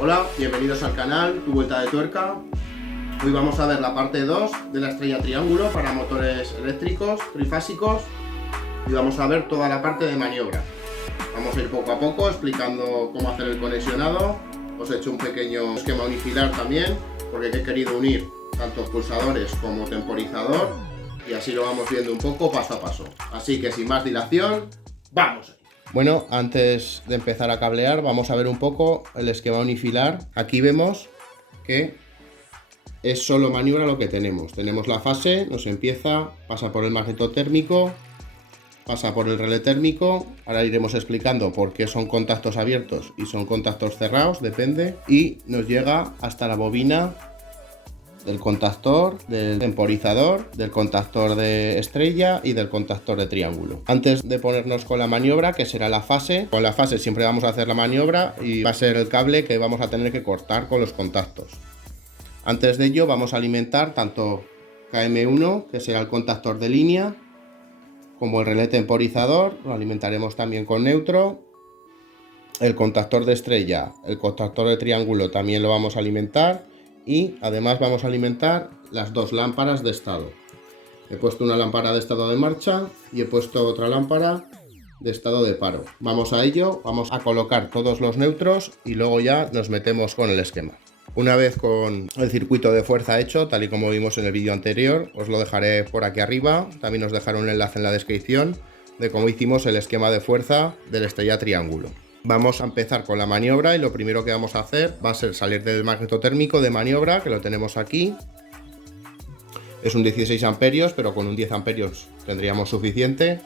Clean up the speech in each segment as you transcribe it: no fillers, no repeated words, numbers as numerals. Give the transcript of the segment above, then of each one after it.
Hola, bienvenidos al canal, Tu Vuelta de Tuerca. Hoy vamos a ver la parte 2 de la estrella triángulo para motores eléctricos trifásicos y vamos a ver toda la parte de maniobra. Vamos a ir poco a poco explicando cómo hacer el conexionado. Os he hecho un pequeño esquema unifilar también porque he querido unir tanto pulsadores como temporizador y así lo vamos viendo un poco paso a paso. Así que sin más dilación, ¡vamos! Bueno, antes de empezar a cablear vamos a ver un poco el esquema unifilar. Aquí vemos que es solo maniobra lo que tenemos. Tenemos la fase, nos empieza, pasa por el magnetotérmico, pasa por el relé térmico. Ahora iremos explicando por qué son contactos abiertos y son contactos cerrados, depende. Y nos llega hasta la bobina del contactor, del temporizador, del contactor de estrella y del contactor de triángulo. Antes de ponernos con la maniobra, que será la fase, con la fase siempre vamos a hacer la maniobra y va a ser el cable que vamos a tener que cortar con los contactos. Antes de ello vamos a alimentar tanto KM1, que será el contactor de línea, como el relé temporizador, lo alimentaremos también con neutro. El contactor de estrella, el contactor de triángulo también lo vamos a alimentar. Y además vamos a alimentar las dos lámparas de estado. He puesto una lámpara de estado de marcha y he puesto otra lámpara de estado de paro. Vamos a ello, vamos a colocar todos los neutros y luego ya nos metemos con el esquema. Una vez con el circuito de fuerza hecho, tal y como vimos en el vídeo anterior, os lo dejaré por aquí arriba. También os dejaré un enlace en la descripción de cómo hicimos el esquema de fuerza del estrella triángulo. Vamos a empezar con la maniobra y lo primero que vamos a hacer va a ser salir del magnetotérmico de maniobra, que lo tenemos aquí. Es un 16 amperios, pero con un 10 amperios tendríamos suficiente.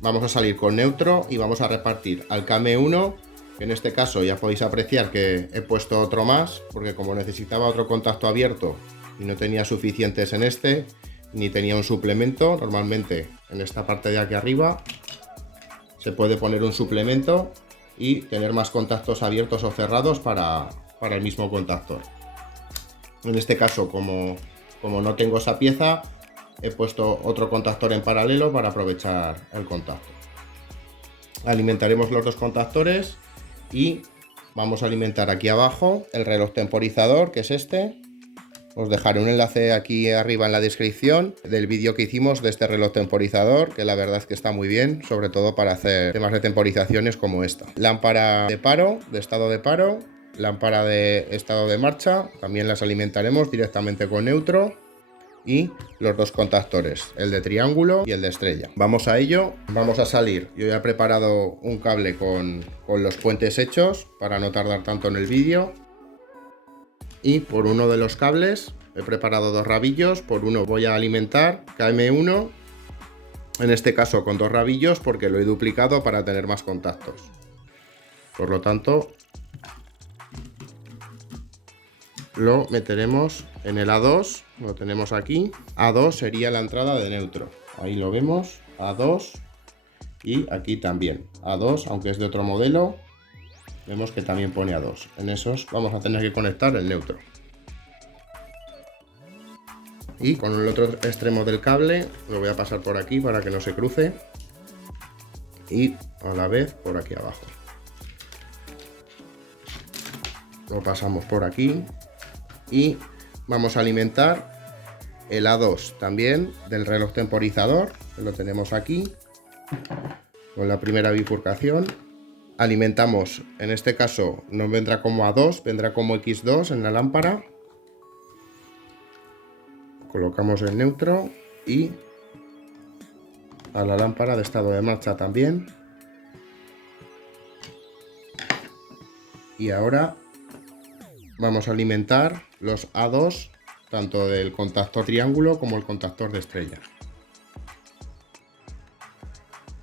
Vamos a salir con neutro y vamos a repartir al KM1, que en este caso ya podéis apreciar que he puesto otro más, porque como necesitaba otro contacto abierto y no tenía suficientes en este, ni tenía un suplemento, normalmente en esta parte de aquí arriba se puede poner un suplemento y tener más contactos abiertos o cerrados para el mismo contactor. En este caso, como no tengo esa pieza, he puesto otro contactor en paralelo para aprovechar el contacto. Alimentaremos los dos contactores y vamos a alimentar aquí abajo el reloj temporizador, que es este. Os dejaré un enlace aquí arriba en la descripción del vídeo que hicimos de este reloj temporizador, que la verdad es que está muy bien, sobre todo para hacer temas de temporizaciones como esta. Lámpara de paro, de estado de paro, lámpara de estado de marcha, también las alimentaremos directamente con neutro, y los dos contactores, el de triángulo y el de estrella. Vamos a ello, vamos a salir. Yo ya he preparado un cable con los puentes hechos para no tardar tanto en el vídeo. Y por uno de los cables he preparado dos rabillos, por uno voy a alimentar KM1, en este caso con dos rabillos porque lo he duplicado para tener más contactos. Por lo tanto, lo meteremos en el A2, lo tenemos aquí. A2 sería la entrada de neutro, ahí lo vemos, A2, y aquí también A2, aunque es de otro modelo. Vemos que también pone A2. En esos vamos a tener que conectar el neutro. Y con el otro extremo del cable lo voy a pasar por aquí para que no se cruce. Y a la vez por aquí abajo. Lo pasamos por aquí. Y vamos a alimentar el A2 también del reloj temporizador, que lo tenemos aquí. Con la primera bifurcación. Alimentamos, en este caso no vendrá como A2, vendrá como X2 en la lámpara. Colocamos el neutro y a la lámpara de estado de marcha también. Y ahora vamos a alimentar los A2 tanto del contactor triángulo como el contactor de estrella.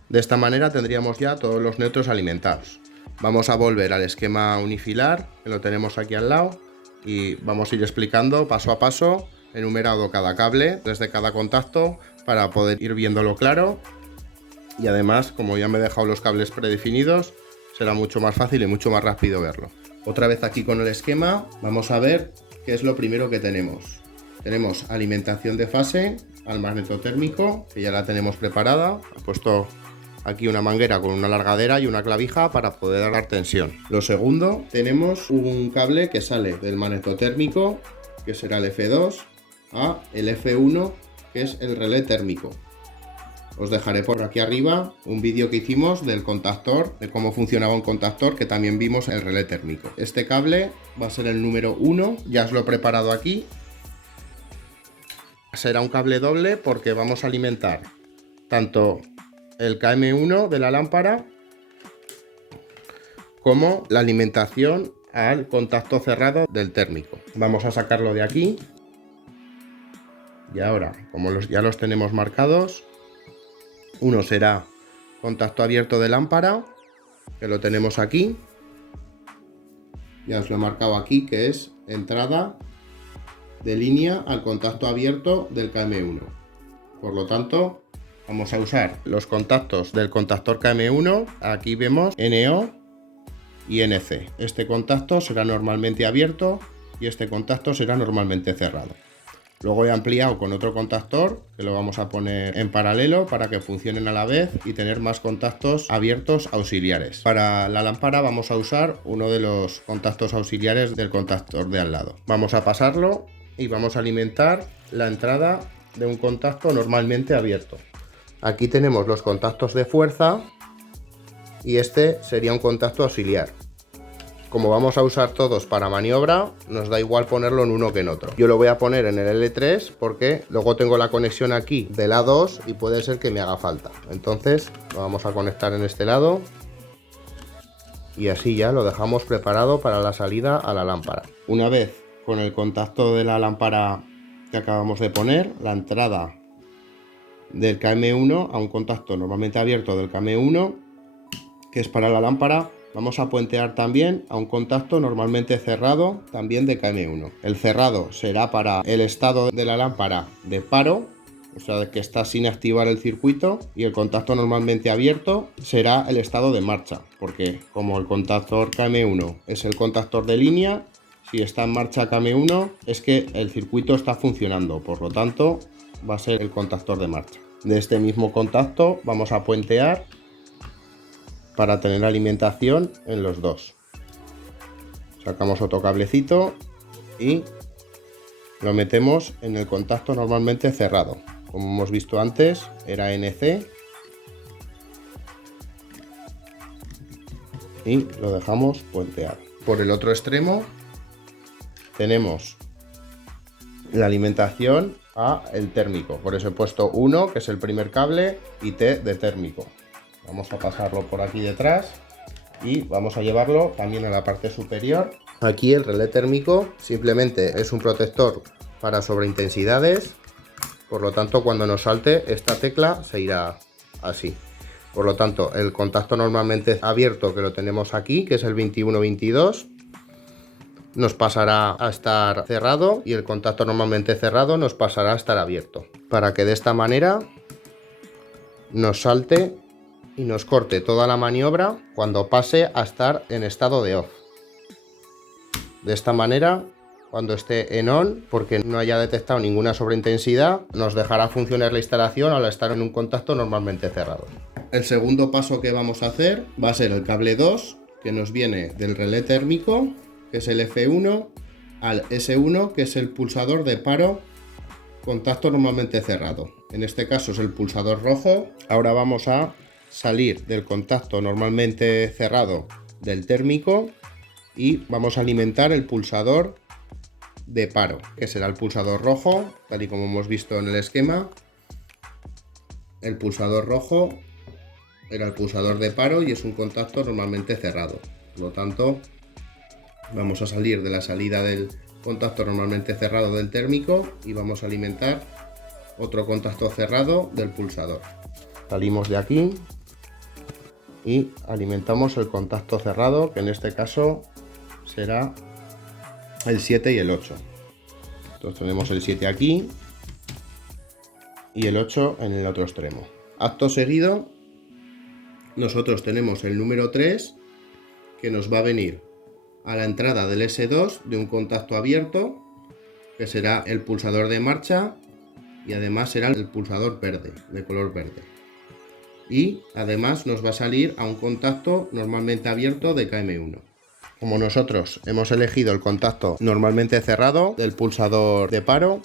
De esta manera tendríamos ya todos los neutros alimentados. Vamos a volver al esquema unifilar, que lo tenemos aquí al lado, y vamos a ir explicando paso a paso, enumerado cada cable desde cada contacto para poder ir viéndolo claro. Y además, como ya me he dejado los cables predefinidos, será mucho más fácil y mucho más rápido verlo. Otra vez aquí con el esquema, vamos a ver qué es lo primero que tenemos. Tenemos alimentación de fase al magnetotérmico, que ya la tenemos preparada. He puesto aquí una manguera con una alargadera y una clavija para poder dar tensión. Lo segundo, tenemos un cable que sale del magnetotérmico, que será el F2, a el F1, que es el relé térmico. Os dejaré por aquí arriba un vídeo que hicimos del contactor, de cómo funcionaba un contactor, que también vimos el relé térmico. Este cable va a ser el número 1, ya os lo he preparado aquí. Será un cable doble porque vamos a alimentar tanto el KM1 de la lámpara como la alimentación al contacto cerrado del térmico. Vamos a sacarlo de aquí. Y ahora, como ya los tenemos marcados, uno será contacto abierto de lámpara, que lo tenemos aquí. Ya os lo he marcado aquí, que es entrada de línea al contacto abierto del KM1. Por lo tanto, vamos a usar los contactos del contactor KM1. Aquí vemos NO y NC. Este contacto será normalmente abierto y este contacto será normalmente cerrado. Luego he ampliado con otro contactor que lo vamos a poner en paralelo para que funcionen a la vez y tener más contactos abiertos auxiliares. Para la lámpara vamos a usar uno de los contactos auxiliares del contactor de al lado. Vamos a pasarlo y vamos a alimentar la entrada de un contacto normalmente abierto. Aquí tenemos los contactos de fuerza y este sería un contacto auxiliar. Como vamos a usar todos para maniobra, nos da igual ponerlo en uno que en otro. Yo lo voy a poner en el L3 porque luego tengo la conexión aquí del A2 y puede ser que me haga falta. Entonces lo vamos a conectar en este lado y así ya lo dejamos preparado para la salida a la lámpara. Una vez con el contacto de la lámpara que acabamos de poner, la entrada del KM1 a un contacto normalmente abierto del KM1, que es para la lámpara, vamos a puentear también a un contacto normalmente cerrado también de KM1. El cerrado será para el estado de la lámpara de paro, o sea que está sin activar el circuito, y el contacto normalmente abierto será el estado de marcha, porque como el contactor KM1 es el contactor de línea, si está en marcha KM1 es que el circuito está funcionando, por lo tanto va a ser el contactor de marcha. De este mismo contacto vamos a puentear para tener alimentación en los dos. Sacamos otro cablecito y lo metemos en el contacto normalmente cerrado. Como hemos visto antes, era NC. Y lo dejamos puenteado. Por el otro extremo tenemos la alimentación a el térmico. Por eso he puesto 1, que es el primer cable, y T de térmico. Vamos a pasarlo por aquí detrás y vamos a llevarlo también a la parte superior. Aquí el relé térmico simplemente es un protector para sobreintensidades, por lo tanto cuando nos salte esta tecla se irá así. Por lo tanto el contacto normalmente abierto, que lo tenemos aquí, que es el 21-22, nos pasará a estar cerrado y el contacto normalmente cerrado nos pasará a estar abierto, para que de esta manera nos salte y nos corte toda la maniobra cuando pase a estar en estado de off. De esta manera, cuando esté en on, porque no haya detectado ninguna sobreintensidad, nos dejará funcionar la instalación al estar en un contacto normalmente cerrado. El segundo paso que vamos a hacer va a ser el cable 2, que nos viene del relé térmico, que es el F1, al S1, que es el pulsador de paro, contacto normalmente cerrado. En este caso es el pulsador rojo. Ahora vamos a salir del contacto normalmente cerrado del térmico y vamos a alimentar el pulsador de paro, que será el pulsador rojo, tal y como hemos visto en el esquema. El pulsador rojo era el pulsador de paro y es un contacto normalmente cerrado. Por lo tanto, vamos a salir de la salida del contacto normalmente cerrado del térmico y vamos a alimentar otro contacto cerrado del pulsador. Salimos de aquí y alimentamos el contacto cerrado, que en este caso será el 7 y el 8. Entonces tenemos el 7 aquí y el 8 en el otro extremo. Acto seguido, nosotros tenemos el número 3, que nos va a venir a la entrada del S2 de un contacto abierto, que será el pulsador de marcha y además será el pulsador verde, de color verde. y además nos va a salir a un contacto normalmente abierto de KM1. Como nosotros hemos elegido el contacto normalmente cerrado del pulsador de paro,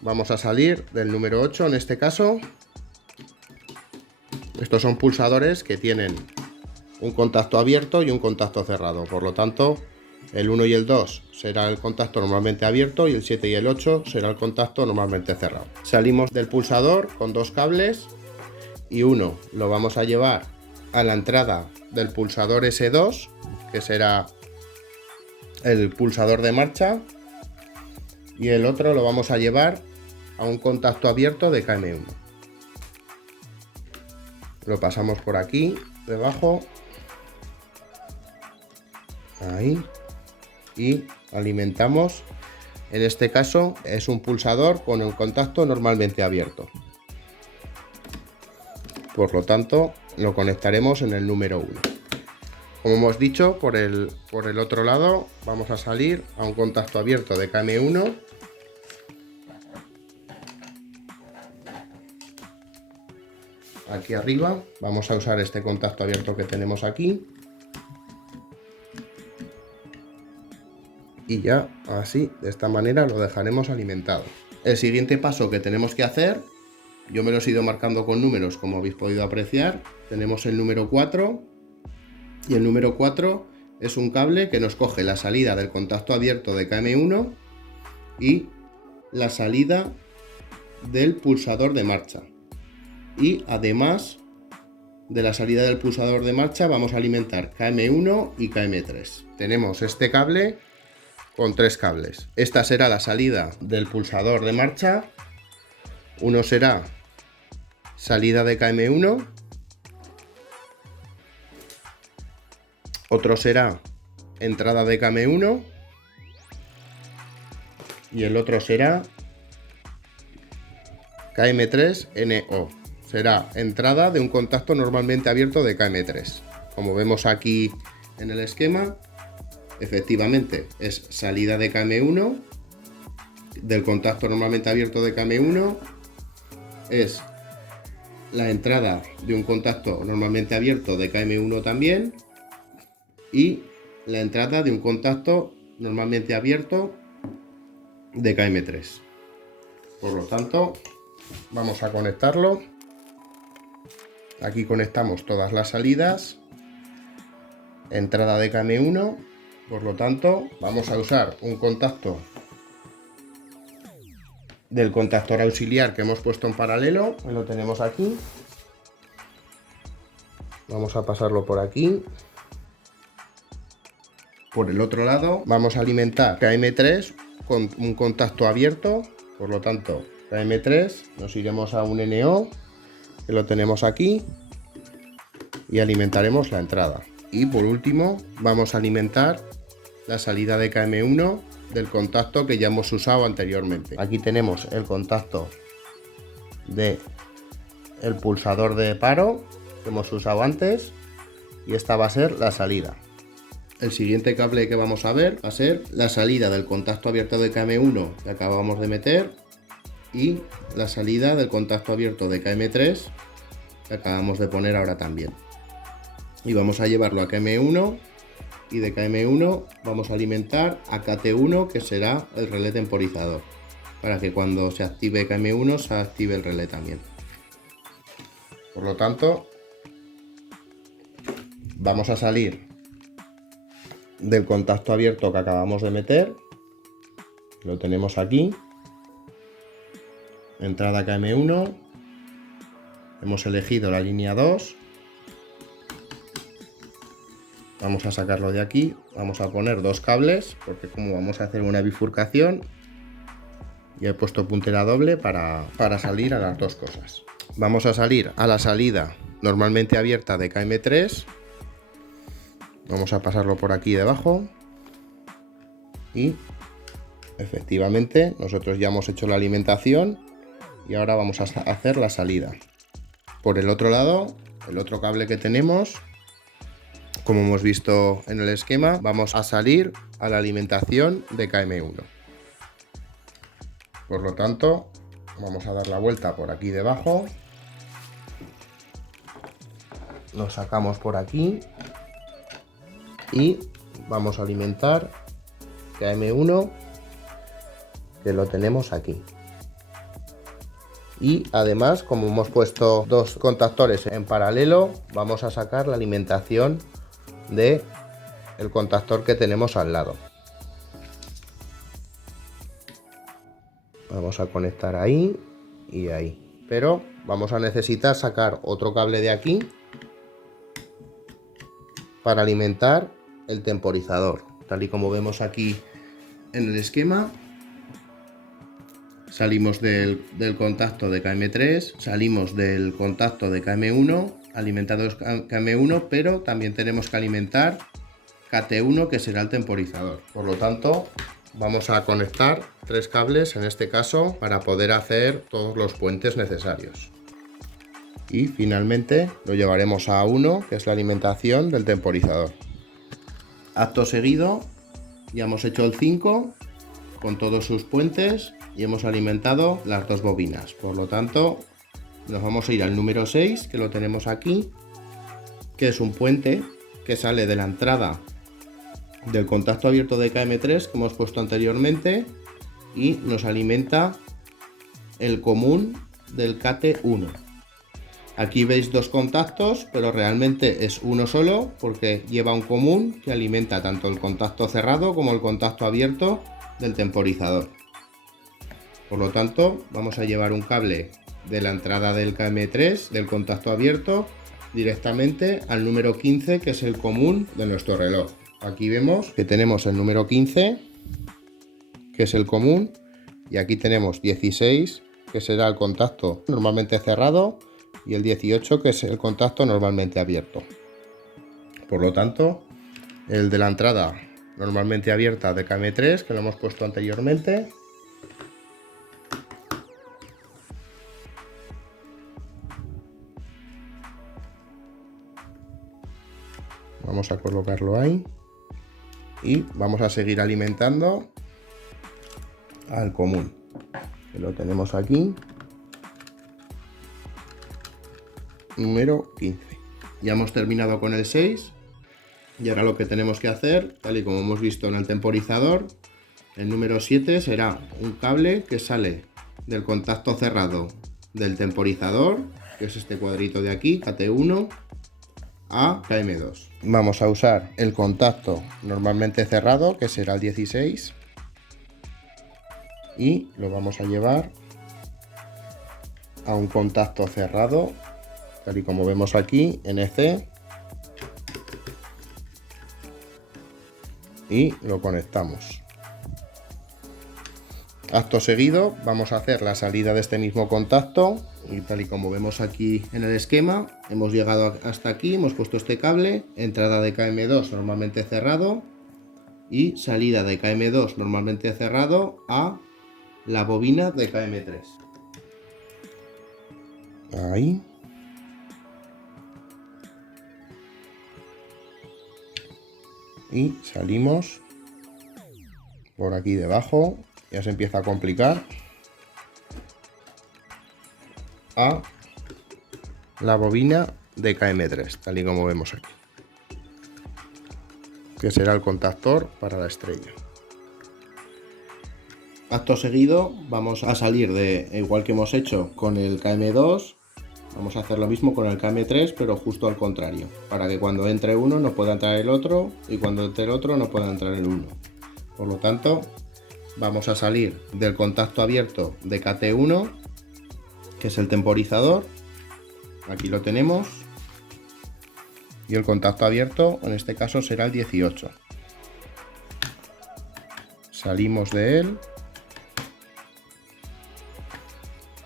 vamos a salir del número 8 en este caso. Estos son pulsadores que tienen un contacto abierto y un contacto cerrado, por lo tanto el 1 y el 2 será el contacto normalmente abierto y el 7 y el 8 será el contacto normalmente cerrado. Salimos del pulsador con dos cables y uno lo vamos a llevar a la entrada del pulsador S2, que será el pulsador de marcha, y el otro lo vamos a llevar a un contacto abierto de KM1. Lo pasamos por aquí debajo, ahí, y alimentamos. En este caso es un pulsador con el contacto normalmente abierto, por lo tanto lo conectaremos en el número 1. Como hemos dicho, por el otro lado vamos a salir a un contacto abierto de KM1. Aquí arriba vamos a usar este contacto abierto que tenemos aquí. Y ya así, de esta manera lo dejaremos alimentado. El siguiente paso que tenemos que hacer, yo me los he ido marcando con números como habéis podido apreciar. Tenemos el número 4. Y el número 4 es un cable que nos coge la salida del contacto abierto de KM1 y la salida del pulsador de marcha. Y además de la salida del pulsador de marcha vamos a alimentar KM1 y KM3. Tenemos este cable con tres cables. Esta será la salida del pulsador de marcha. Uno será salida de KM1. Otro será entrada de KM1 y el otro será KM3NO. Será entrada de un contacto normalmente abierto de KM3. Como vemos aquí en el esquema, efectivamente es salida de KM1, del contacto normalmente abierto de KM1, es la entrada de un contacto normalmente abierto de KM1 también, y la entrada de un contacto normalmente abierto de KM3. Por lo tanto, vamos a conectarlo. Aquí conectamos todas las salidas. Entrada de KM1. Por lo tanto, vamos a usar un contacto del contactor auxiliar que hemos puesto en paralelo. Lo tenemos aquí. Vamos a pasarlo por aquí. Por el otro lado vamos a alimentar KM3 con un contacto abierto, por lo tanto KM3 nos iremos a un NO, que lo tenemos aquí, y alimentaremos la entrada. Y por último vamos a alimentar la salida de KM1 del contacto que ya hemos usado anteriormente. Aquí tenemos el contacto de el pulsador de paro que hemos usado antes y esta va a ser la salida. El siguiente cable que vamos a ver va a ser la salida del contacto abierto de KM1 que acabamos de meter y la salida del contacto abierto de KM3 que acabamos de poner ahora también. Y vamos a llevarlo a KM1 y de KM1 vamos a alimentar a KT1, que será el relé temporizador, para que cuando se active KM1 se active el relé también. Por lo tanto, vamos a salir del contacto abierto que acabamos de meter, lo tenemos aquí, entrada KM1, hemos elegido la línea 2, vamos a sacarlo de aquí, vamos a poner dos cables, porque como vamos a hacer una bifurcación, ya he puesto puntera doble para salir a las dos cosas. Vamos a salir a la salida normalmente abierta de KM3, vamos a pasarlo por aquí debajo y efectivamente nosotros ya hemos hecho la alimentación y ahora vamos a hacer la salida. Por el otro lado, el otro cable que tenemos, como hemos visto en el esquema, vamos a salir a la alimentación de KM1. Por lo tanto, vamos a dar la vuelta por aquí debajo lo sacamos por aquí y vamos a alimentar KM1, que lo tenemos aquí. Y además, como hemos puesto dos contactores en paralelo, vamos a sacar la alimentación de el contactor que tenemos al lado. Vamos a conectar ahí y ahí, pero vamos a necesitar sacar otro cable de aquí para alimentar el temporizador, tal y como vemos aquí en el esquema. Salimos del contacto de KM3, salimos del contacto de KM1, alimentados KM1, pero también tenemos que alimentar KT1, que será el temporizador. Por lo tanto, vamos a conectar tres cables en este caso para poder hacer todos los puentes necesarios. Y finalmente lo llevaremos a A1, que es la alimentación del temporizador. Acto seguido, ya hemos hecho el 5 con todos sus puentes y hemos alimentado las dos bobinas. Por lo tanto, nos vamos a ir al número 6, que lo tenemos aquí, que es un puente que sale de la entrada del contacto abierto de KM3 que hemos puesto anteriormente y nos alimenta el común del KT1. Aquí veis dos contactos, pero realmente es uno solo porque lleva un común que alimenta tanto el contacto cerrado como el contacto abierto del temporizador. Por lo tanto, vamos a llevar un cable de la entrada del KM3, del contacto abierto, directamente al número 15, que es el común de nuestro reloj. Aquí vemos que tenemos el número 15, que es el común, y aquí tenemos 16, que será el contacto normalmente cerrado, y el 18, que es el contacto normalmente abierto. Por lo tanto, el de la entrada normalmente abierta de KM3, que lo hemos puesto anteriormente, vamos a colocarlo ahí y vamos a seguir alimentando al común, que lo tenemos aquí, número 15. Ya hemos terminado con el 6 y ahora lo que tenemos que hacer, tal y como hemos visto en el temporizador, el número 7 será un cable que sale del contacto cerrado del temporizador, que es este cuadrito de aquí, KT1, a KM2. Vamos a usar el contacto normalmente cerrado, que será el 16, y lo vamos a llevar a un contacto cerrado, tal y como vemos aquí, NC, y lo conectamos. Acto seguido vamos a hacer la salida de este mismo contacto y tal y como vemos aquí en el esquema, hemos llegado hasta aquí, hemos puesto este cable, entrada de KM2 normalmente cerrado y salida de KM2 normalmente cerrado a la bobina de KM3. Ahí. Y salimos por aquí debajo. Ya se empieza a complicar, a la bobina de KM3, tal y como vemos aquí, que será el contactor para la estrella. Acto seguido vamos a salir de, igual que hemos hecho con el KM2, vamos a hacer lo mismo con el KM3, pero justo al contrario, para que cuando entre uno no pueda entrar el otro y cuando entre el otro no pueda entrar el uno. Por lo tanto, vamos a salir del contacto abierto de KT1, que es el temporizador, aquí lo tenemos, y el contacto abierto en este caso será el 18. Salimos de él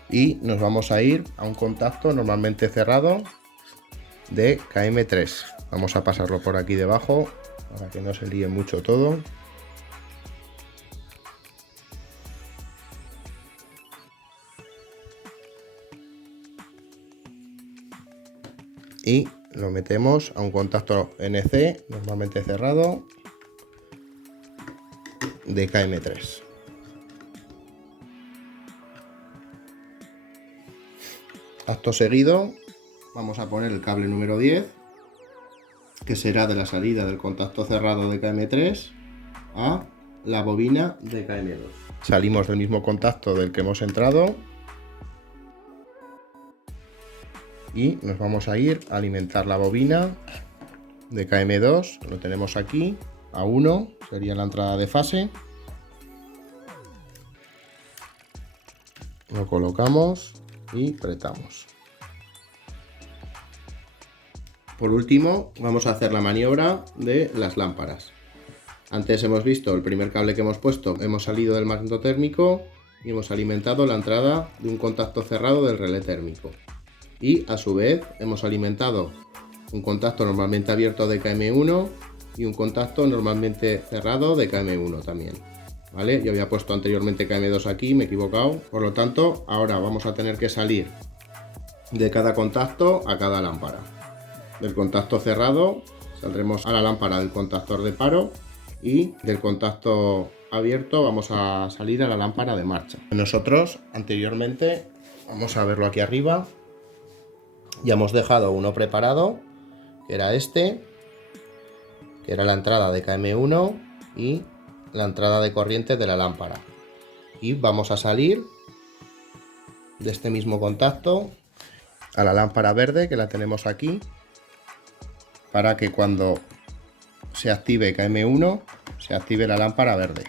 y nos vamos a ir a un contacto normalmente cerrado de KM3. Vamos a pasarlo por aquí debajo para que no se líe mucho todo. Y lo metemos a un contacto NC normalmente cerrado de KM3. Acto seguido vamos a poner el cable número 10 que será de la salida del contacto cerrado de KM3 a la bobina de KM2. Salimos del mismo contacto del que hemos entrado y nos vamos a ir a alimentar la bobina de KM2, lo tenemos aquí, a 1, sería la entrada de fase. Lo colocamos y apretamos. Por último, vamos a hacer la maniobra de las lámparas. Antes hemos visto el primer cable que hemos puesto, hemos salido del magnetotérmico y hemos alimentado la entrada de un contacto cerrado del relé térmico. Y a su vez hemos alimentado un contacto normalmente abierto de KM1 y un contacto normalmente cerrado de KM1 también. ¿Vale? Yo había puesto anteriormente KM2 aquí, me he equivocado. Por lo tanto, ahora vamos a tener que salir de cada contacto a cada lámpara. Del contacto cerrado saldremos a la lámpara del contactor de paro y del contacto abierto vamos a salir a la lámpara de marcha. Nosotros anteriormente, vamos a verlo aquí arriba, ya hemos dejado uno preparado, que era este, que era la entrada de KM1 y la entrada de corriente de la lámpara. Y vamos a salir de este mismo contacto a la lámpara verde, que la tenemos aquí, para que cuando se active KM1 se active la lámpara verde,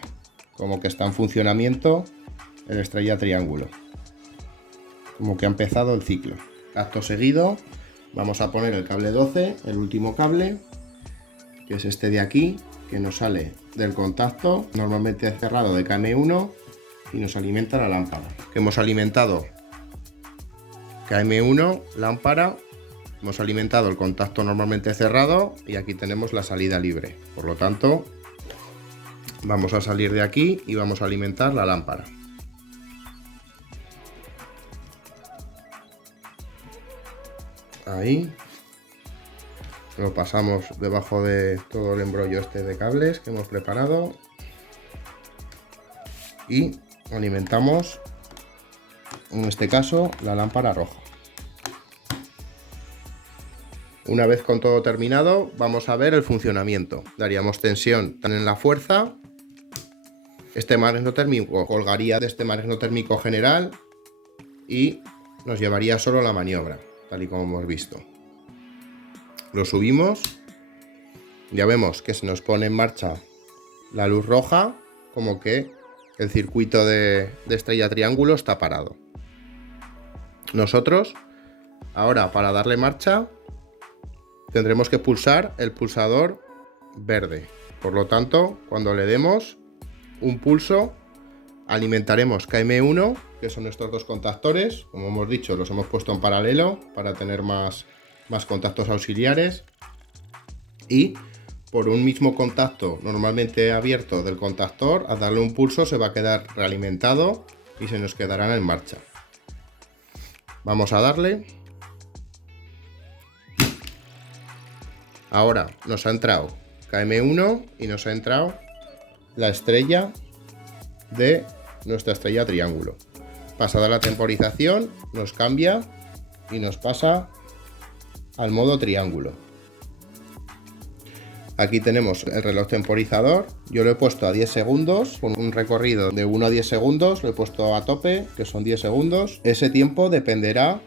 como que está en funcionamiento el estrella triángulo, como que ha empezado el ciclo. Acto seguido vamos a poner el cable 12, el último cable, que es este de aquí, que nos sale del contacto normalmente cerrado de KM1 y nos alimenta la lámpara. Que hemos alimentado KM1, lámpara, hemos alimentado el contacto normalmente cerrado y aquí tenemos la salida libre. Por lo tanto, vamos a salir de aquí y vamos a alimentar la lámpara. Ahí. Lo pasamos debajo de todo el embrollo este de cables que hemos preparado y alimentamos, en este caso, la lámpara roja. Una vez con todo terminado, vamos a ver el funcionamiento. Daríamos tensión en la fuerza. Este magnetotérmico colgaría de este magnetotérmico general y nos llevaría solo la maniobra, tal y como hemos visto. Lo subimos, ya vemos que se nos pone en marcha la luz roja, como que el circuito de estrella triángulo está parado. Nosotros, ahora para darle marcha, tendremos que pulsar el pulsador verde. Por lo tanto, cuando le demos un pulso, alimentaremos KM1, que son estos dos contactores. Como hemos dicho, los hemos puesto en paralelo para tener más contactos auxiliares, y por un mismo contacto normalmente abierto del contactor, al darle un pulso se va a quedar realimentado y se nos quedarán en marcha. Vamos a darle. Ahora nos ha entrado KM1 y nos ha entrado la estrella de nuestra estrella triángulo. Pasada la temporización, nos cambia y nos pasa al modo triángulo. Aquí tenemos el reloj temporizador. Yo lo he puesto a 10 segundos, con un recorrido de 1 a 10 segundos, lo he puesto a tope, que son 10 segundos. Ese tiempo dependerá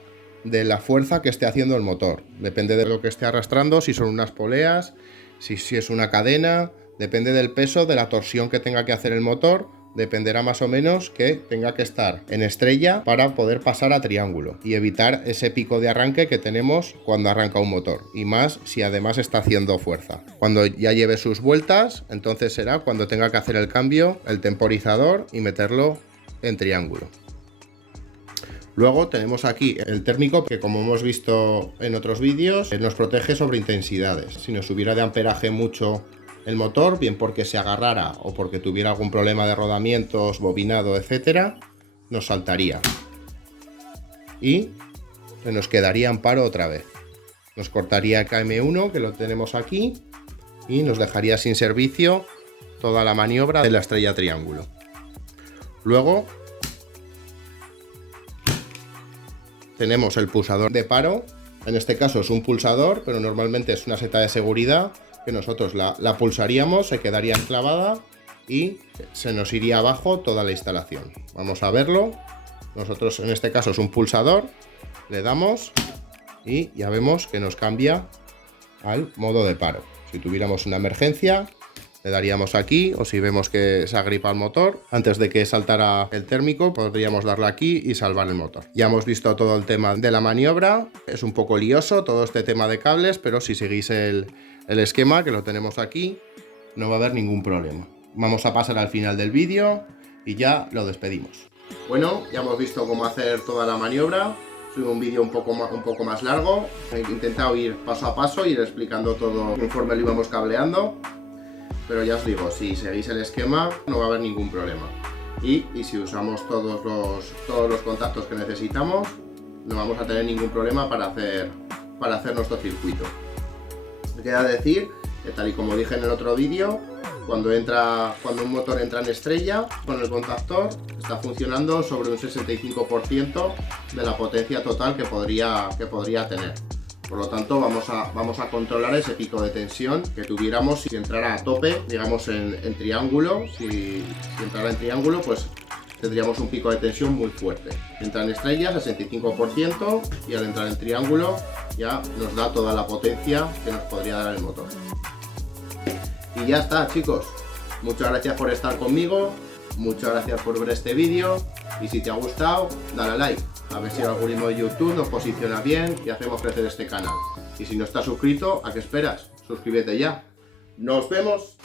de la fuerza que esté haciendo el motor. Depende de lo que esté arrastrando, si son unas poleas, si es una cadena, depende del peso, de la torsión que tenga que hacer el motor. Dependerá más o menos que tenga que estar en estrella para poder pasar a triángulo y evitar ese pico de arranque que tenemos cuando arranca un motor, y más si además está haciendo fuerza. Cuando ya lleve sus vueltas, entonces será cuando tenga que hacer el cambio, el temporizador, y meterlo en triángulo. Luego tenemos aquí el térmico, que como hemos visto en otros vídeos, nos protege sobre intensidades. Si nos subiera de amperaje mucho el motor, bien porque se agarrara o porque tuviera algún problema de rodamientos, bobinado, etcétera, nos saltaría y se nos quedaría en paro otra vez. Nos cortaría el KM1, que lo tenemos aquí, y nos dejaría sin servicio toda la maniobra de la estrella triángulo. Luego tenemos el pulsador de paro, En este caso es un pulsador, pero normalmente es una seta de seguridad que nosotros la pulsaríamos, se quedaría enclavada y se nos iría abajo toda la instalación. Vamos a verlo. Nosotros en este caso es un pulsador, le damos y ya vemos que nos cambia al modo de paro. Si tuviéramos una emergencia, le daríamos aquí, o si vemos que se agripa el motor, antes de que saltara el térmico, podríamos darle aquí y salvar el motor. Ya hemos visto todo el tema de la maniobra, es un poco lioso todo este tema de cables, pero si seguís el esquema, que lo tenemos aquí, no va a haber ningún problema. Vamos a pasar al final del vídeo y ya lo despedimos. Bueno, ya hemos visto cómo hacer toda la maniobra. Es un vídeo un poco más largo. He intentado ir paso a paso, ir explicando todo conforme lo íbamos cableando. Pero ya os digo, si seguís el esquema no va a haber ningún problema. Y si usamos todos los contactos que necesitamos, no vamos a tener ningún problema para hacer nuestro circuito. Me queda decir que, tal y como dije en el otro vídeo, cuando un motor entra en estrella con el contactor, está funcionando sobre un 65% de la potencia total que podría tener. Por lo tanto, vamos a controlar ese pico de tensión que tuviéramos si entrara a tope, digamos en triángulo. Si entrara en triángulo, pues tendríamos un pico de tensión muy fuerte. Entra en estrella, 65%, y al entrar en triángulo ya nos da toda la potencia que nos podría dar el motor. Y ya está, chicos. Muchas gracias por estar conmigo, muchas gracias por ver este vídeo, y si te ha gustado, dale a like. A ver si el algoritmo de YouTube nos posiciona bien y hacemos crecer este canal. Y si no estás suscrito, ¿a qué esperas? Suscríbete ya. ¡Nos vemos!